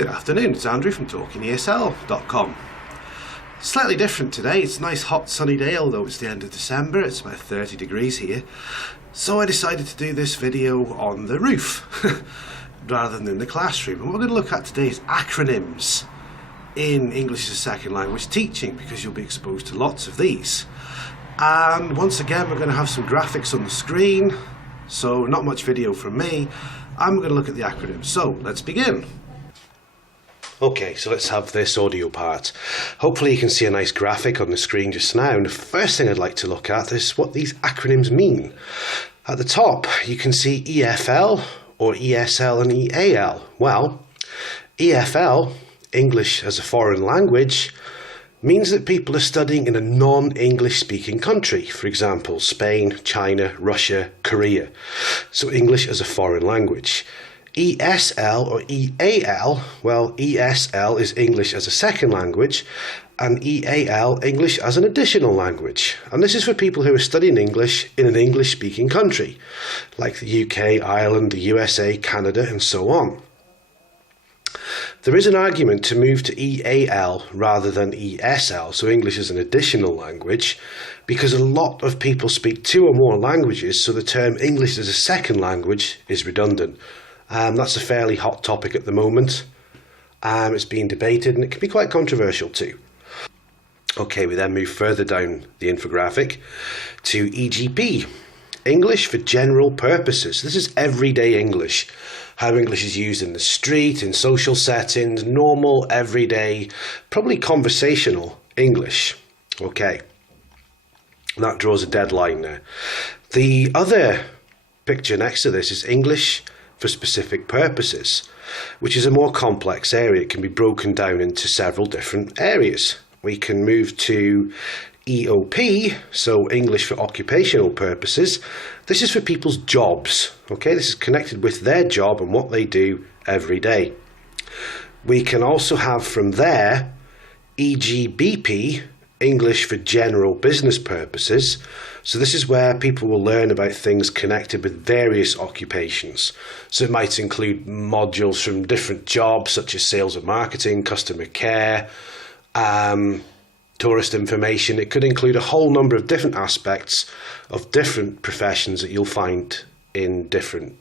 Good afternoon, it's Andrew from TalkingESL.com. Slightly different today. It's a nice hot sunny day, although it's the end of December. It's about 30 degrees here. So I decided to do this video on the roof rather than in the classroom. And what we're going to look at today is acronyms in English as a second language teaching, because you'll be exposed to lots of these. And once again, we're going to have some graphics on the screen, so not much video from me. I'm going to look at the acronyms. So let's begin. Okay, so let's have this audio part. Hopefully you can see a nice graphic on the screen just now, and the first thing I'd like to look at is what these acronyms mean. At the top you can see EFL or ESL and EAL. Well, EFL, English as a foreign language, means that people are studying in a non-English speaking country. For example, Spain, China, Russia, Korea. So English as a foreign language. ESL or EAL, well, ESL is English as a second language, and EAL, English as an additional language. And this is for people who are studying English in an English-speaking country, like the UK, Ireland, the USA, Canada, and so on. There is an argument to move to EAL rather than ESL, so English as an additional language, because a lot of people speak two or more languages, so the term English as a second language is redundant. That's a fairly hot topic at the moment. It's being debated and it can be quite controversial too. Okay, we then move further down the infographic to EGP, English for general purposes. This is everyday English, how English is used in the street, in social settings, normal, everyday, probably conversational English. Okay, that draws a dead line there. The other picture next to this is English for specific purposes, which is a more complex area. It can be broken down into several different areas. We can move to EOP, so English for occupational purposes. This is for people's jobs. Okay, this is connected with their job and what they do every day. We can also have from there EGBP, English for general business purposes. So this is where people will learn about things connected with various occupations. So it might include modules from different jobs such as sales and marketing, customer care, tourist information. It could include a whole number of different aspects of different professions that you'll find in different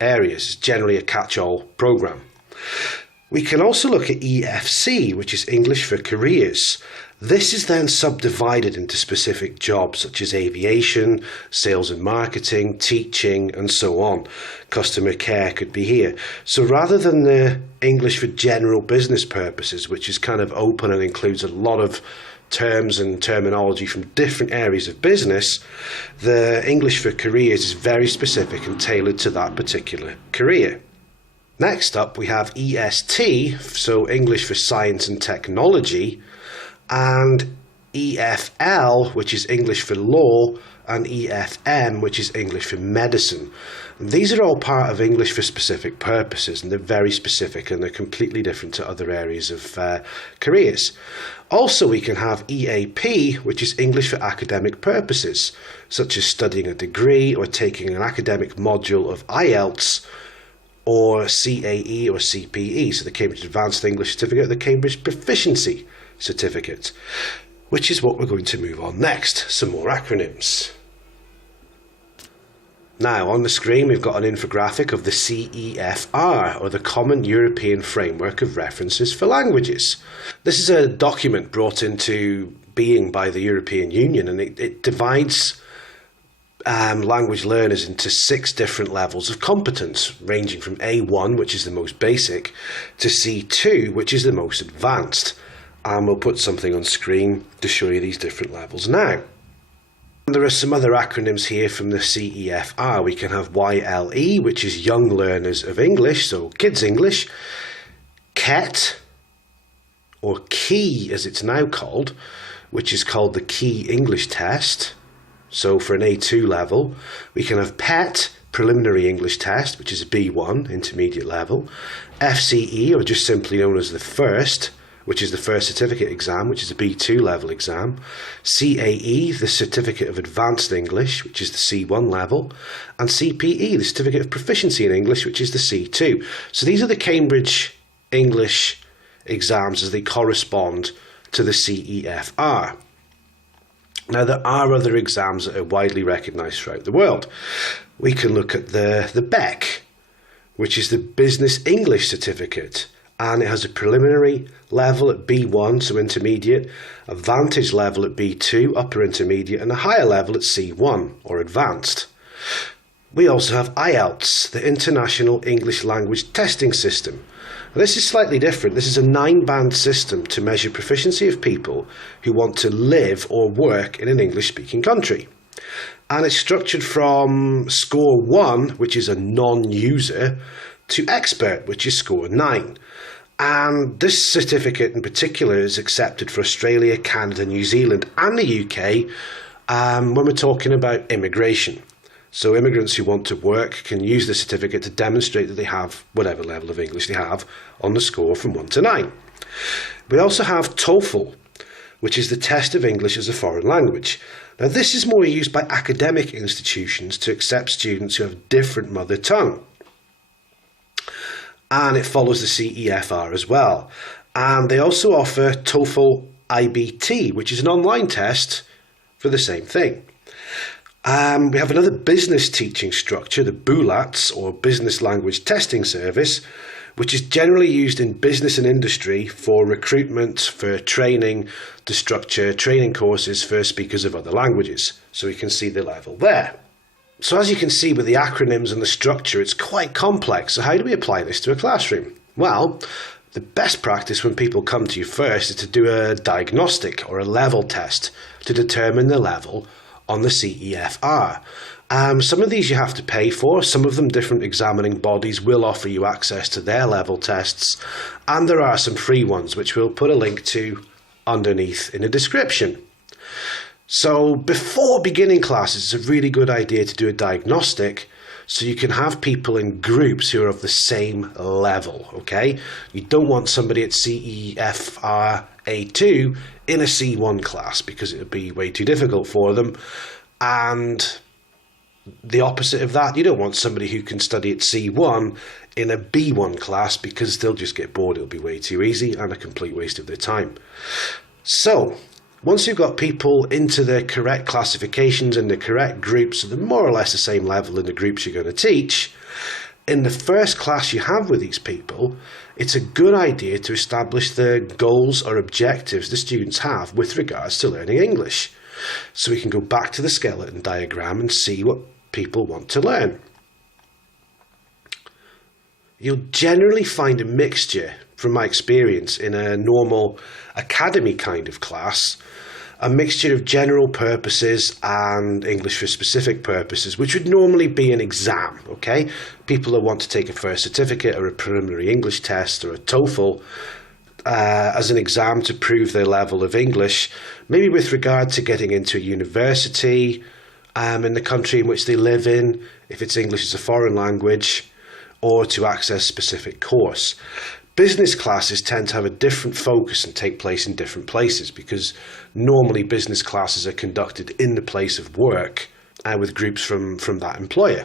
areas. It's generally a catch-all program. We can also look at EFC, which is English for careers. This is then subdivided into specific jobs such as aviation, sales and marketing, teaching, and so on. Customer care could be here. So rather than the English for general business purposes, which is kind of open and includes a lot of terms and terminology from different areas of business, the English for careers is very specific and tailored to that particular career. Next up we have EST, so English for science and technology, and EFL, which is English for law, and EFM, which is English for medicine. And these are all part of English for specific purposes, and they're very specific and they're completely different to other areas of careers. Also, we can have EAP, which is English for academic purposes, such as studying a degree or taking an academic module of IELTS, or CAE or CPE, so the Cambridge Advanced English Certificate, or the Cambridge Proficiency Certificate, which is what we're going to move on next. Some more acronyms. Now on the screen we've got an infographic of the CEFR, or the Common European Framework of References for Languages. This is a document brought into being by the European Union, and it divides language learners into 6 different levels of competence, ranging from A1, which is the most basic, to C2, which is the most advanced. And we'll put something on screen to show you these different levels now. And there are some other acronyms here from the CEFR. We can have YLE, which is Young Learners of English, so Kids English. KET, or KEY as it's now called, which is called the Key English Test. So for an A2 level, we can have PET, Preliminary English Test, which is a B1, intermediate level. FCE, or just simply known as the FIRST, which is the First Certificate Exam, which is a B2 level exam. CAE, the Certificate of Advanced English, which is the C1 level. And CPE, the Certificate of Proficiency in English, which is the C2. So these are the Cambridge English exams as they correspond to the CEFR. Now, there are other exams that are widely recognised throughout the world. We can look at the BEC, which is the Business English Certificate, and it has a preliminary level at B1, so intermediate, advantage level at B2, upper intermediate, and a higher level at C1, or advanced. We also have IELTS, the International English Language Testing System. Now, this is slightly different. This is a 9-band system to measure proficiency of people who want to live or work in an English-speaking country. And it's structured from score 1, which is a non-user, to expert, which is score 9. And this certificate in particular is accepted for Australia, Canada, New Zealand and the UK when we're talking about immigration. So immigrants who want to work can use the certificate to demonstrate that they have whatever level of English they have on the score from 1 to 9. We also have TOEFL, which is the test of English as a foreign language. Now, this is more used by academic institutions to accept students who have different mother tongue. And it follows the CEFR as well. And they also offer TOEFL IBT, which is an online test for the same thing. We have another business teaching structure, the BULATS, or Business Language Testing Service, which is generally used in business and industry for recruitment, for training, to structure training courses for speakers of other languages. So we can see the level there. So as you can see with the acronyms and the structure, it's quite complex. So how do we apply this to a classroom? Well, the best practice when people come to you first is to do a diagnostic or a level test to determine the level on the CEFR. Some of these you have to pay for. Some of them, different examining bodies will offer you access to their level tests, and there are some free ones which we'll put a link to underneath in the description. So before beginning classes, it's a really good idea to do a diagnostic so you can have people in groups who are of the same level, okay? You don't want somebody at CEFR A2 in a C1 class because it would be way too difficult for them. And the opposite of that, you don't want somebody who can study at C1 in a B1 class because they'll just get bored. It'll be way too easy and a complete waste of their time. So once you've got people into the correct classifications and the correct groups, so they're more or less the same level in the groups you're going to teach, in the first class you have with these people, it's a good idea to establish the goals or objectives the students have with regards to learning English. So we can go back to the skeleton diagram and see what people want to learn. You'll generally find a mixture, from my experience, in a normal academy kind of class, a mixture of general purposes and English for specific purposes, which would normally be an exam, okay? People that want to take a first certificate or a preliminary English test or a TOEFL as an exam to prove their level of English, maybe with regard to getting into a university in the country in which they live in, if it's English as a foreign language, or to access a specific course. Business classes tend to have a different focus and take place in different places because normally business classes are conducted in the place of work with groups from that employer.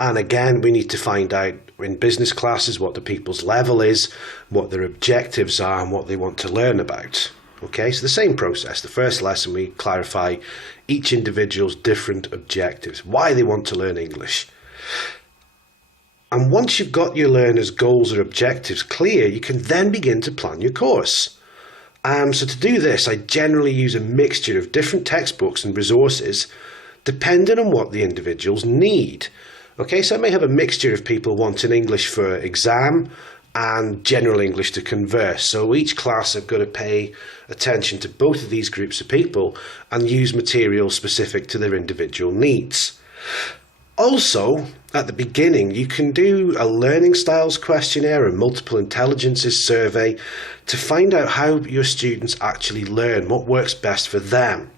And again, we need to find out in business classes what the people's level is, what their objectives are, and what they want to learn about. Okay, so the same process. The first lesson, we clarify each individual's different objectives, why they want to learn English. And once you've got your learners' goals or objectives clear, you can then begin to plan your course. So to do this, I generally use a mixture of different textbooks and resources depending on what the individuals need. Okay, so I may have a mixture of people wanting English for exam and general English to converse. So each class I've got to pay attention to both of these groups of people and use material specific to their individual needs. Also, at the beginning, you can do a learning styles questionnaire, a multiple intelligences survey to find out how your students actually learn, what works best for them.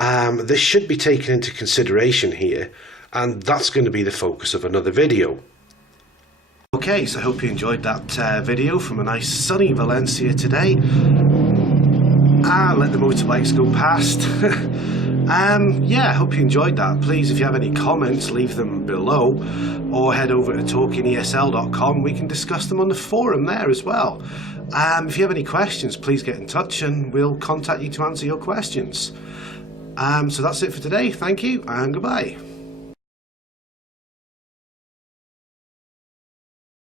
This should be taken into consideration here, and that's going to be the focus of another video. Okay, so I hope you enjoyed that video from a nice sunny Valencia today. Let the motorbikes go past. Yeah, I hope you enjoyed that. Please, if you have any comments, leave them below, or head over to talkingesl.com. We can discuss them on the forum there as well. If you have any questions, please get in touch and we'll contact you to answer your questions. So that's it for today. Thank you and goodbye.